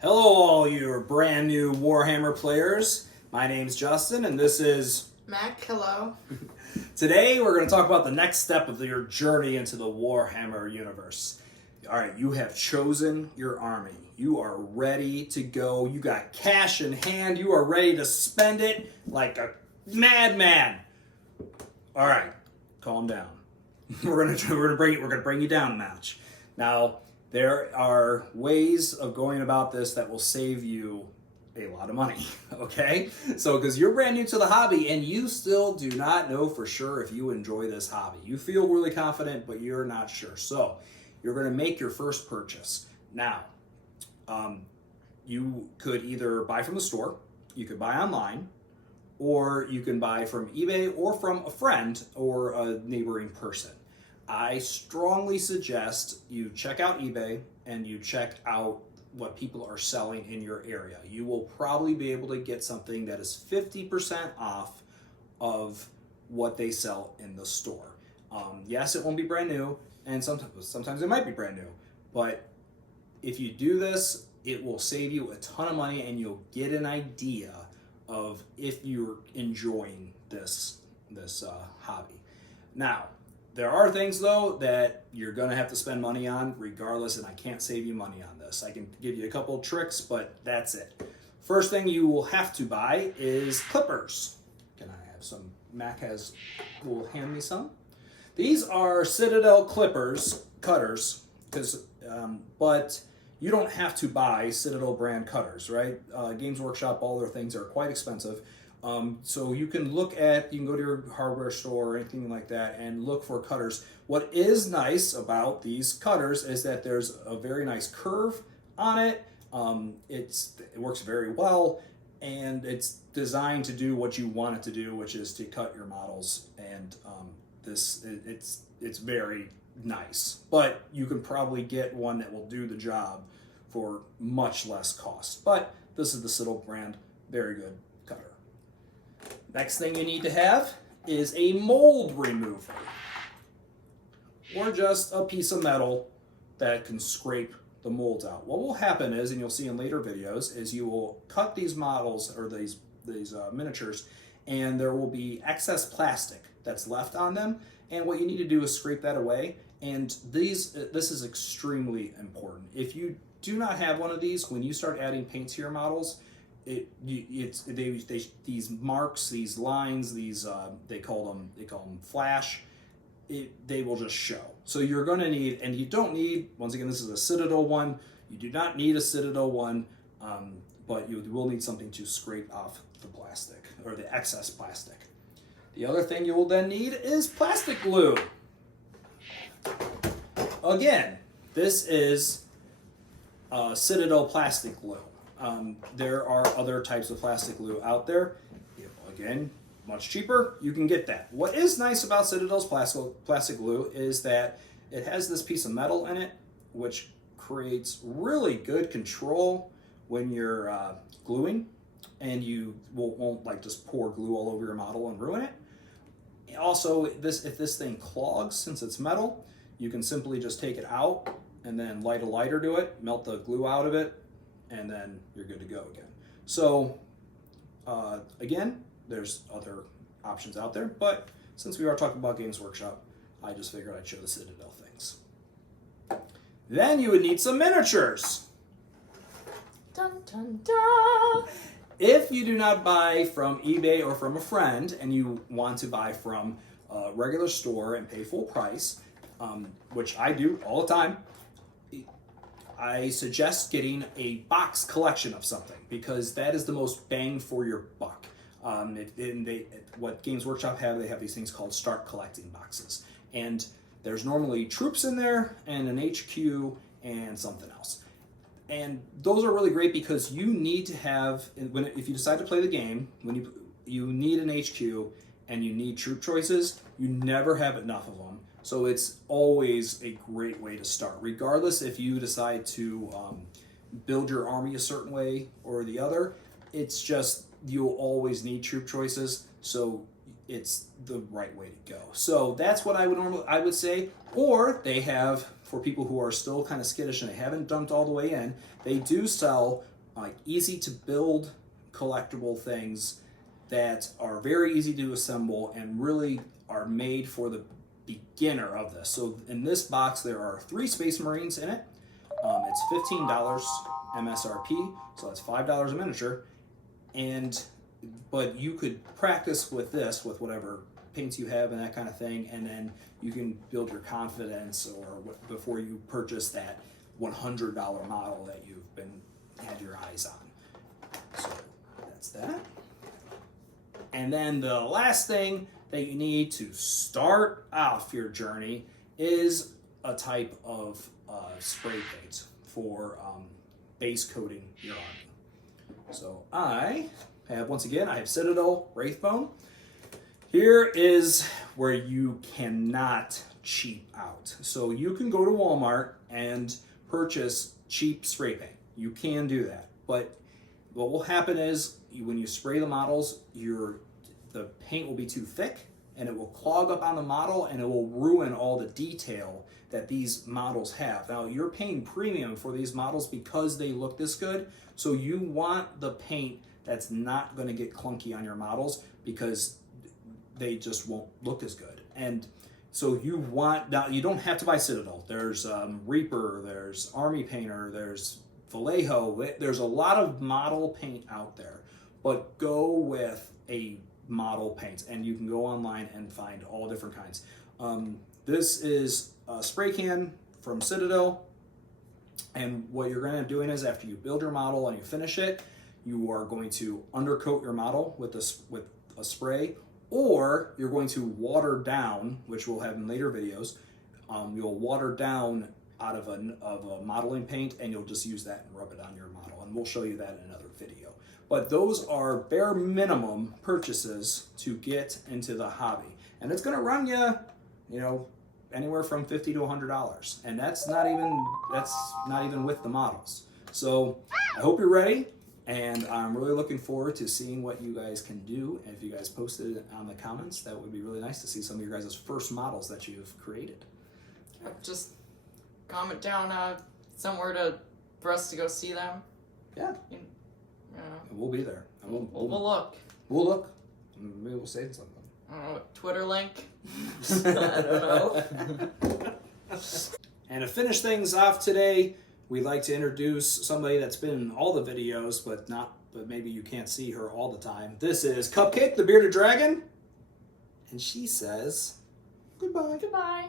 Hello, all you brand new Warhammer players. My name's Justin, and this is Mack, hello. Today we're going to talk about the next step of your journey into the Warhammer universe. All right, you have chosen your army. You are ready to go. You got cash in hand. You are ready to spend it like a madman. All right, calm down. We're gonna bring you down a notch. Now, there are ways of going about this that will save you a lot of money, okay? So, because you're brand new to the hobby and you still do not know for sure if you enjoy this hobby. You feel really confident, but you're not sure. So, you're going to make your first purchase. Now, you could either buy from the store, you could buy online, or you can buy from eBay or from a friend or a neighboring person. I strongly suggest you check out eBay and you check out what people are selling in your area. You will probably be able to get something that is 50% off of what they sell in the store. Yes, it won't be brand new, and sometimes it might be brand new, but if you do this, it will save you a ton of money and you'll get an idea of if you're enjoying this hobby. Now, there are things though that you're gonna have to spend money on regardless, and I can't save you money on this. I can give you a couple of tricks, but that's it. First thing you will have to buy is clippers. Can I have some? Mac will hand me some. These are Citadel cutters, but you don't have to buy Citadel brand cutters, right? Games Workshop, all their things are quite expensive. So you can go to your hardware store or anything like that and look for cutters. What is nice about these cutters is that there's a very nice curve on it. It works very well, and it's designed to do what you want it to do, which is to cut your models. And it's very nice. But you can probably get one that will do the job for much less cost. But this is the Citadel brand, very good cutter. Next thing you need to have is a mold remover, or just a piece of metal that can scrape the molds out. What will happen is, and you'll see in later videos, is you will cut these models or these miniatures, and there will be excess plastic that's left on them. And what you need to do is scrape that away. And this is extremely important. If you do not have one of these, when you start adding paint to your models, these marks, these lines, they call them flash. They will just show. So you're going to need, and you don't need, once again, this is a Citadel one. You do not need a Citadel one, but you will need something to scrape off the plastic or the excess plastic. The other thing you will then need is plastic glue. Again, this is Citadel plastic glue. There are other types of plastic glue out there. Again, much cheaper. You can get that. What is nice about Citadel's plastic glue is that it has this piece of metal in it, which creates really good control when you're gluing, and you won't like just pour glue all over your model and ruin it. Also, if this thing clogs, since it's metal, you can simply just take it out and then light a lighter to it, melt the glue out of it, and then you're good to go again. So again, there's other options out there, but since we are talking about Games Workshop, I just figured I'd show the Citadel things. Then you would need some miniatures. Dun dun dun! If you do not buy from eBay or from a friend and you want to buy from a regular store and pay full price, which I do all the time, I suggest getting a box collection of something, because that is the most bang for your buck. What Games Workshop they have these things called start collecting boxes. And there's normally troops in there and an HQ and something else. And those are really great because you need to have, if you decide to play the game, when you need an HQ and you need troop choices, you never have enough of them. So it's always a great way to start, regardless if you decide to build your army a certain way or the other. It's just you'll always need troop choices. So it's the right way to go. So that's what I would say. Or they have, for people who are still kind of skittish and they haven't dumped all the way in, they do sell like easy to build collectible things that are very easy to assemble and really are made for the beginner of this. So in this box there are 3 Space Marines in it. It's $15 MSRP, so that's $5 a miniature. But you could practice with this, with whatever paints you have and that kind of thing, and then you can build your confidence before you purchase that $100 model that you've had your eyes on. So that's that. And then the last thing that you need to start off your journey is a type of spray paint for base coating your army. So I have Citadel Wraithbone. Here is where you cannot cheap out. So you can go to Walmart and purchase cheap spray paint. You can do that. But what will happen is when you spray the models, the paint will be too thick and it will clog up on the model and it will ruin all the detail that these models have. Now you're paying premium for these models because they look this good. So you want the paint that's not going to get clunky on your models because they just won't look as good. And so now you don't have to buy Citadel. There's Reaper, there's Army Painter, there's Vallejo. There's a lot of model paint out there, but go with a model paint and you can go online and find all different kinds. This is a spray can from Citadel, and what you're going to be doing is after you build your model and you finish it, you are going to undercoat your model with a spray, or you're going to water down, which we'll have in later videos. You'll water down out of a modeling paint and you'll just use that and rub it on your model, and we'll show you that in another video. But those are bare minimum purchases to get into the hobby, and it's going to run you, anywhere from $50 to $100, and that's not even with the models. So I hope you're ready, and I'm really looking forward to seeing what you guys can do. And if you guys posted it on the comments, that would be really nice to see some of your guys' first models that you've created. Just comment down somewhere for us to go see them. Yeah. We'll be there. We'll look. We'll look. Maybe we'll say something. I don't know, Twitter link? I don't know. And to finish things off today, we'd like to introduce somebody that's been in all the videos, but maybe you can't see her all the time. This is Cupcake, the bearded dragon. And she says, goodbye. Goodbye.